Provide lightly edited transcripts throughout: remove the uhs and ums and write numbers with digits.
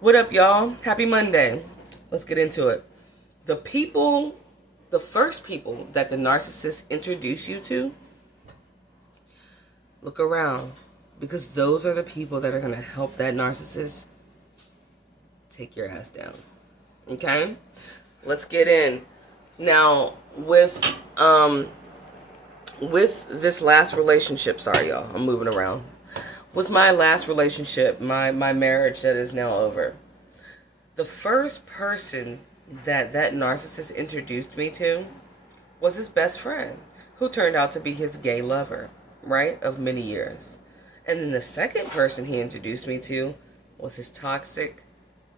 What up, y'all? Happy Monday. Let's get into it. The first people that the narcissist introduce you to, look around, because those are the people that are going to help that narcissist take your ass down. Okay? Let's get in. Now, with this last relationship, sorry y'all, I'm moving around. With my last relationship, my marriage that is now over, the first person that narcissist introduced me to was his best friend, who turned out to be his gay lover, right, of many years. And then the second person he introduced me to was his toxic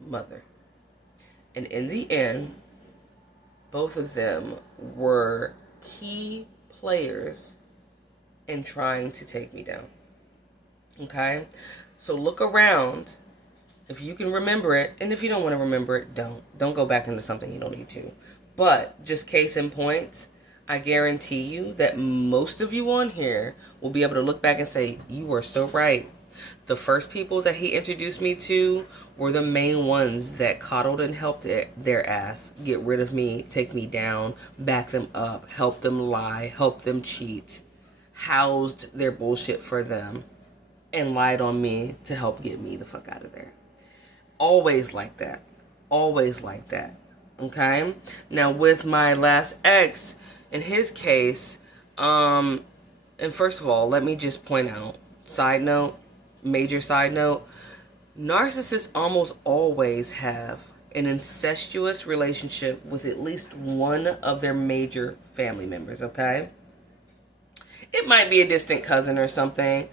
mother. And in the end, both of them were key players in trying to take me down. Okay? So look around. If you can remember it, and if you don't want to remember it, don't go back into something you don't need to. But just case in point, I guarantee you that most of you on here will be able to look back and say, you were so right. The first people that he introduced me to were the main ones that coddled and helped their ass get rid of me, take me down, back them up, help them lie, help them cheat, housed their bullshit for them, and lied on me to help get me the fuck out of there. Always like that. Always like that. Okay? Now, with my last ex, in his case, and first of all, let me just point out, major side note, narcissists almost always have an incestuous relationship with at least one of their major family members, okay? It might be a distant cousin or something,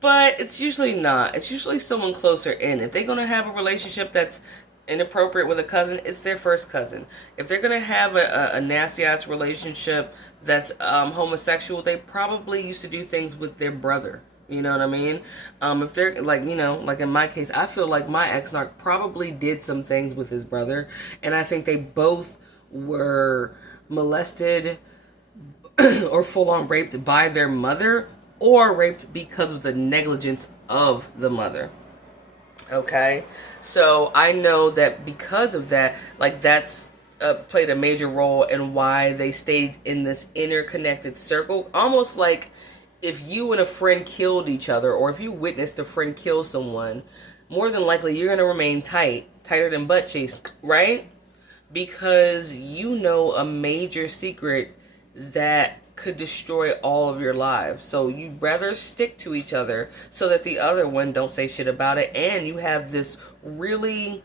but it's usually not. It's usually someone closer in. If they're going to have a relationship that's inappropriate with a cousin, it's their first cousin. If they're going to have a nasty-ass relationship that's homosexual, they probably used to do things with their brother. You know what I mean? If they're, like in my case, I feel like my ex-narc probably did some things with his brother, and I think they both were molested or full-on raped by their mother, or raped because of the negligence of the mother. Okay? So I know that because of that, like, that's played a major role in why they stayed in this interconnected circle. Almost like if you and a friend killed each other, or if you witnessed a friend kill someone, more than likely you're going to remain tighter than butt cheeks, right? Because you know a major secret that could destroy all of your lives. So you'd rather stick to each other so that the other one don't say shit about it, and you have this really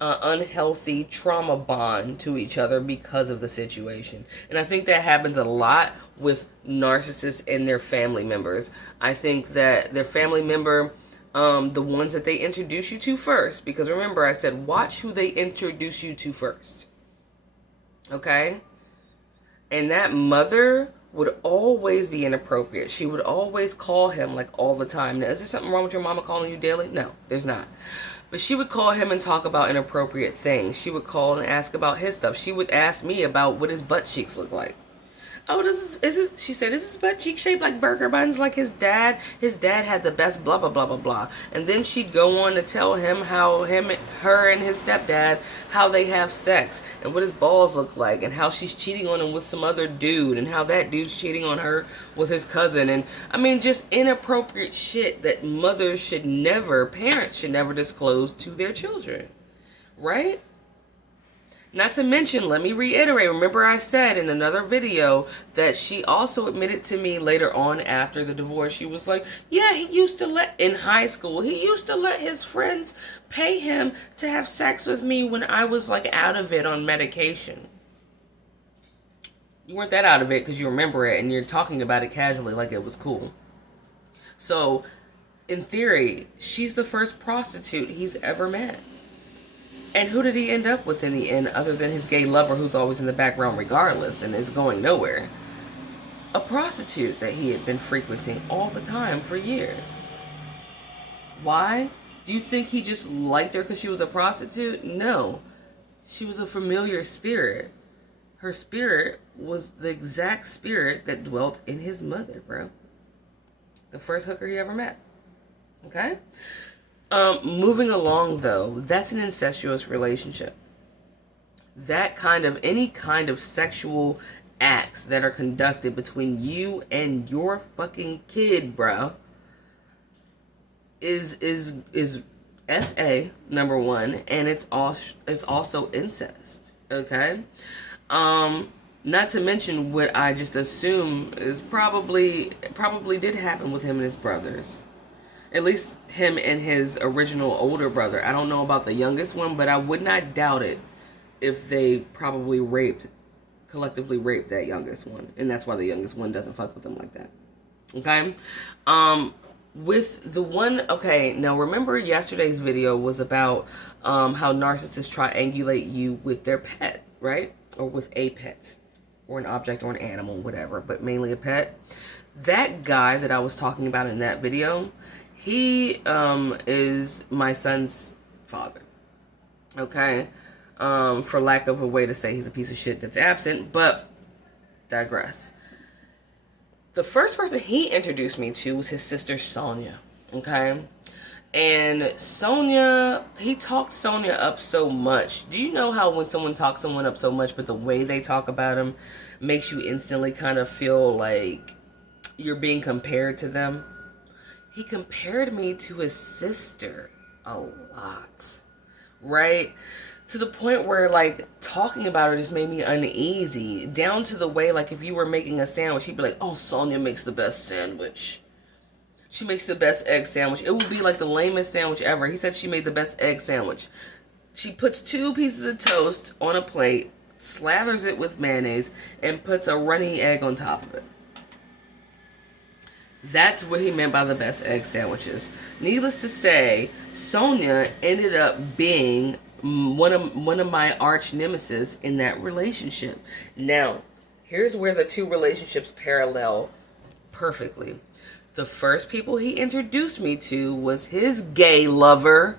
unhealthy trauma bond to each other because of the situation. And I think that happens a lot with narcissists and their family members. I think that their family member, the ones that they introduce you to first, because remember I said watch who they introduce you to first. Okay? And that mother would always be inappropriate. She would always call him like all the time. Now, is there something wrong with your mama calling you daily? No, there's not. But she would call him and talk about inappropriate things. She would call and ask about his stuff. She would ask me about what his butt cheeks look like. Oh, she said, is his butt cheek shaped like burger buns like his dad? His dad had the best blah, blah, blah, blah, blah. And then she'd go on to tell him how her and his stepdad, how they have sex, and what his balls look like, and how she's cheating on him with some other dude, and how that dude's cheating on her with his cousin. And I mean, just inappropriate shit that parents should never disclose to their children. Right? Not to mention, let me reiterate, remember I said in another video that she also admitted to me later on after the divorce, she was like, yeah, in high school, he used to let his friends pay him to have sex with me when I was like out of it on medication. You weren't that out of it because you remember it and you're talking about it casually like it was cool. So, in theory, she's the first prostitute he's ever met. And who did he end up with in the end, other than his gay lover who's always in the background regardless and is going nowhere? A prostitute that he had been frequenting all the time for years. Why? Do you think he just liked her because she was a prostitute? No. She was a familiar spirit. Her spirit was the exact spirit that dwelt in his mother, bro. The first hooker he ever met. Okay? Moving along though, that's an incestuous relationship. That kind of, any kind of sexual acts that are conducted between you and your fucking kid, bro, is SA number one, and it's also incest. Okay, not to mention what I just assume is probably did happen with him and his brothers. At least him and his original older brother. I don't know about the youngest one, but I would not doubt it if they probably collectively raped that youngest one. And that's why the youngest one doesn't fuck with them like that. Okay? With the one, okay, now remember yesterday's video was about how narcissists triangulate you with their pet, right? Or with a pet. Or an object or an animal, whatever, but mainly a pet. That guy that I was talking about in that video, he is my son's father. Okay? For lack of a way to say he's a piece of shit that's absent, but digress. The first person he introduced me to was his sister Sonia. Okay? And Sonia, he talked Sonia up so much. Do you know how when someone talks someone up so much, but the way they talk about him makes you instantly kind of feel like you're being compared to them? He compared me to his sister a lot, right? To the point where, like, talking about her just made me uneasy. Down to the way, like, if you were making a sandwich, he'd be like, oh, Sonia makes the best sandwich. She makes the best egg sandwich. It would be like the lamest sandwich ever. He said she made the best egg sandwich. She puts 2 pieces of toast on a plate, slathers it with mayonnaise, and puts a runny egg on top of it. That's what he meant by the best egg sandwiches. Needless to say, Sonia ended up being one of my arch nemesis in that relationship. Now, here's where the two relationships parallel perfectly. The first people he introduced me to was his gay lover,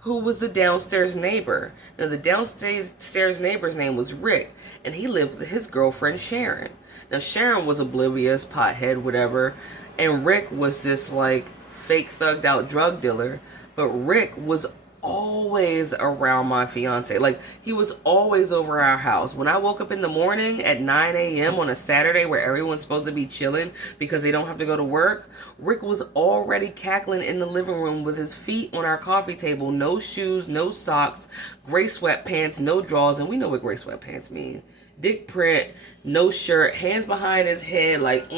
who was the downstairs neighbor. Now, the downstairs neighbor's name was Rick, and he lived with his girlfriend Sharon. Now, Sharon was oblivious, pothead, whatever, and Rick was this, like, fake thugged out drug dealer, but Rick was always around my fiance. Like, he was always over our house. When I woke up in the morning at 9 a.m. on a Saturday where everyone's supposed to be chilling because they don't have to go to work, Rick was already cackling in the living room with his feet on our coffee table, no shoes, no socks, gray sweatpants, no drawers, and we know what gray sweatpants mean. Dick print, no shirt, hands behind his head, like,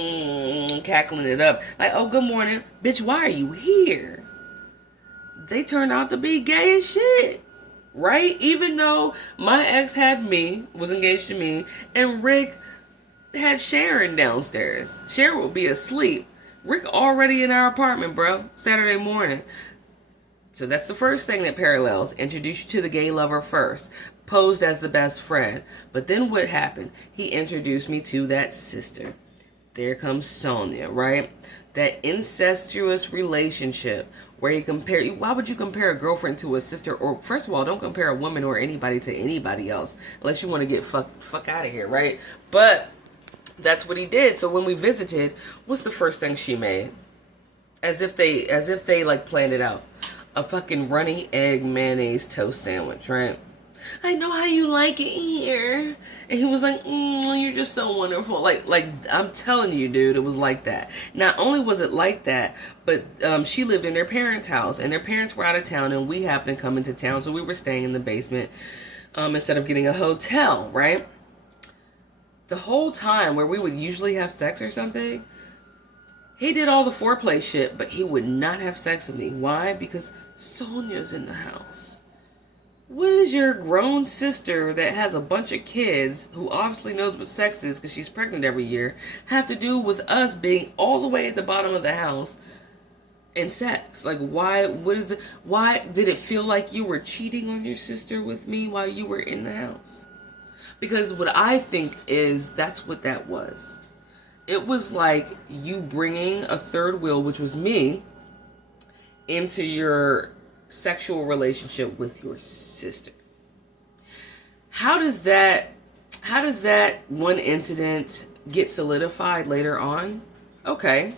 cackling it up. Like, oh, good morning. Bitch, why are you here? They turned out to be gay as shit, right? Even though my ex was engaged to me, and Rick had Sharon downstairs. Sharon would be asleep. Rick already in our apartment, bro, Saturday morning. So that's the first thing that parallels. Introduce you to the gay lover first. Posed as the best friend. But then what happened? He introduced me to that sister. There comes Sonia, right? That incestuous relationship where he compared. Why would you compare a girlfriend to a sister? Or first of all, don't compare a woman or anybody to anybody else unless you want to get fuck out of here, right? But that's what he did. So when we visited, what's the first thing she made? As if they like planned it out. A fucking runny egg mayonnaise toast sandwich, right? I know how you like it here. And he was like, you're just so wonderful. Like I'm telling you, dude, it was like that. Not only was it like that, but she lived in their parents' house, and their parents were out of town, and we happened to come into town, so we were staying in the basement instead of getting a hotel, right? The whole time where we would usually have sex or something, he did all the foreplay shit, but he would not have sex with me. Why? Because Sonia's in the house. What does your grown sister that has a bunch of kids, who obviously knows what sex is because she's pregnant every year, have to do with us being all the way at the bottom of the house and sex? Like, why? What is it? Why did it feel like you were cheating on your sister with me while you were in the house? Because what I think is that's what that was. It was like you bringing a third wheel, which was me, into your sexual relationship with your sister. How does that one incident get solidified later on? Okay.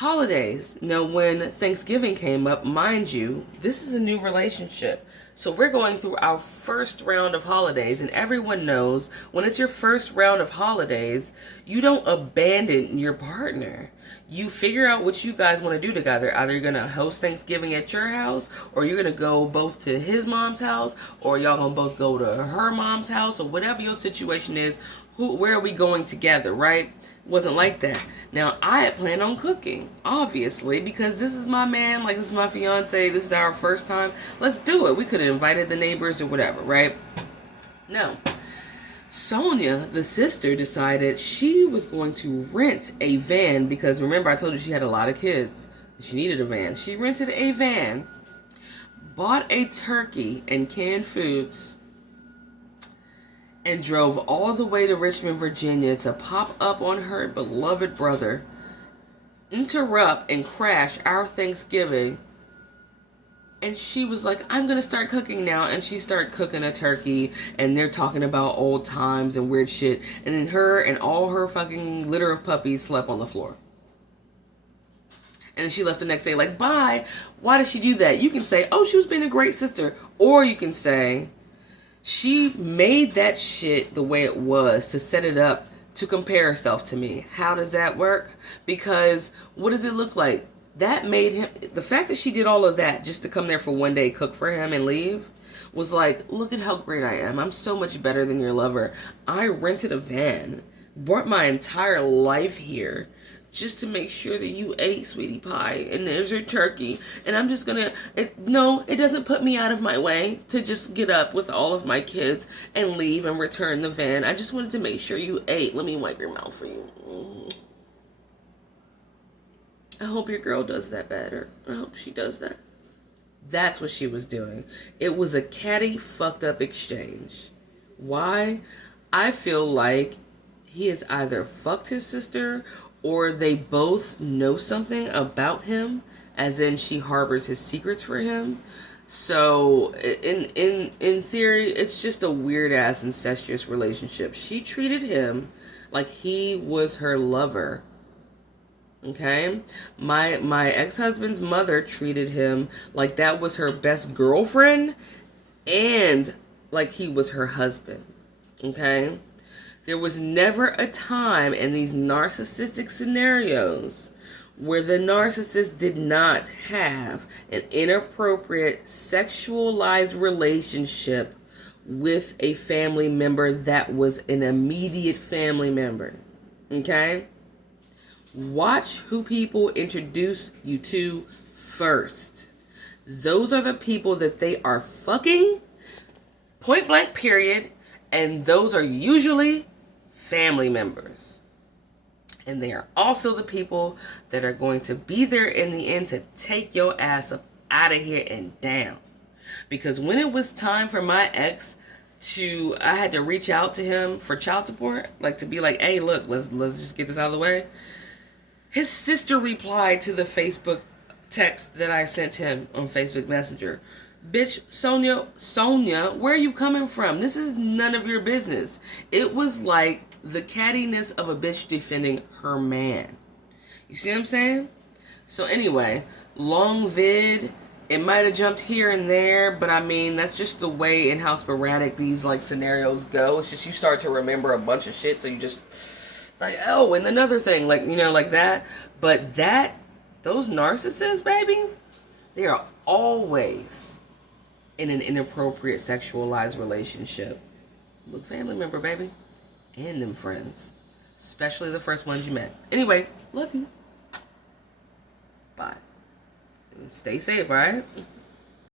Holidays. Now, when Thanksgiving came up, mind you, this is a new relationship. So we're going through our first round of holidays, and everyone knows when it's your first round of holidays, you don't abandon your partner. You figure out what you guys want to do together. Either you're going to host Thanksgiving at your house, or you're going to go both to his mom's house, or y'all going to both go to her mom's house, or whatever your situation is. Where are we going together, right? Wasn't like that. Now, I had planned on cooking, obviously, because this is my man, like this is my fiance, this is our first time. Let's do it. We could have invited the neighbors or whatever, right? No. Sonia, the sister, decided she was going to rent a van because remember I told you she had a lot of kids. She needed a van. She rented a van, bought a turkey and canned foods, and drove all the way to Richmond, Virginia to pop up on her beloved brother, interrupt and crash our Thanksgiving. And she was like, I'm going to start cooking now. And she started cooking a turkey, and they're talking about old times and weird shit. And then her and all her fucking litter of puppies slept on the floor. And then she left the next day like, bye. Why did she do that? You can say, oh, she was being a great sister. Or you can say, she made that shit the way it was to set it up to compare herself to me. How does that work? Because what does it look like? That made him, the fact that she did all of that just to come there for one day, cook for him and leave, was like, look at how great I am. I'm so much better than your lover. I rented a van, brought my entire life here just to make sure that you ate, sweetie pie, and there's your turkey. And I'm just gonna, no, it doesn't put me out of my way to just get up with all of my kids and leave and return the van. I just wanted to make sure you ate. Let me wipe your mouth for you. I hope your girl does that better. I hope she does that. That's what she was doing. It was a catty, fucked up exchange. Why? I feel like he has either fucked his sister or they both know something about him, as in she harbors his secrets for him. So in theory, it's just a weird ass incestuous relationship. She treated him like he was her lover. Okay? My ex-husband's mother treated him like that was her best girlfriend and like he was her husband. Okay? There was never a time in these narcissistic scenarios where the narcissist did not have an inappropriate sexualized relationship with a family member that was an immediate family member. Okay? Watch who people introduce you to first. Those are the people that they are fucking, point blank period, and those are usually family members. And they are also the people that are going to be there in the end to take your ass up out of here and down. Because when it was time for my ex I had to reach out to him for child support, like to be like, hey, look, let's just get this out of the way. His sister replied to the Facebook text that I sent him on Facebook Messenger. Bitch, Sonia, where are you coming from? This is none of your business. It was like the cattiness of a bitch defending her man. You see what I'm saying? So anyway, long vid. It might have jumped here and there, but I mean, that's just the way and how sporadic these like scenarios go. It's just you start to remember a bunch of shit, so you just like, oh, and another thing, like, you know, like that. But those narcissists, baby, they are always in an inappropriate sexualized relationship with family member, baby, and them friends, especially the first ones you met. Anyway, love you. Bye. And stay safe, all right?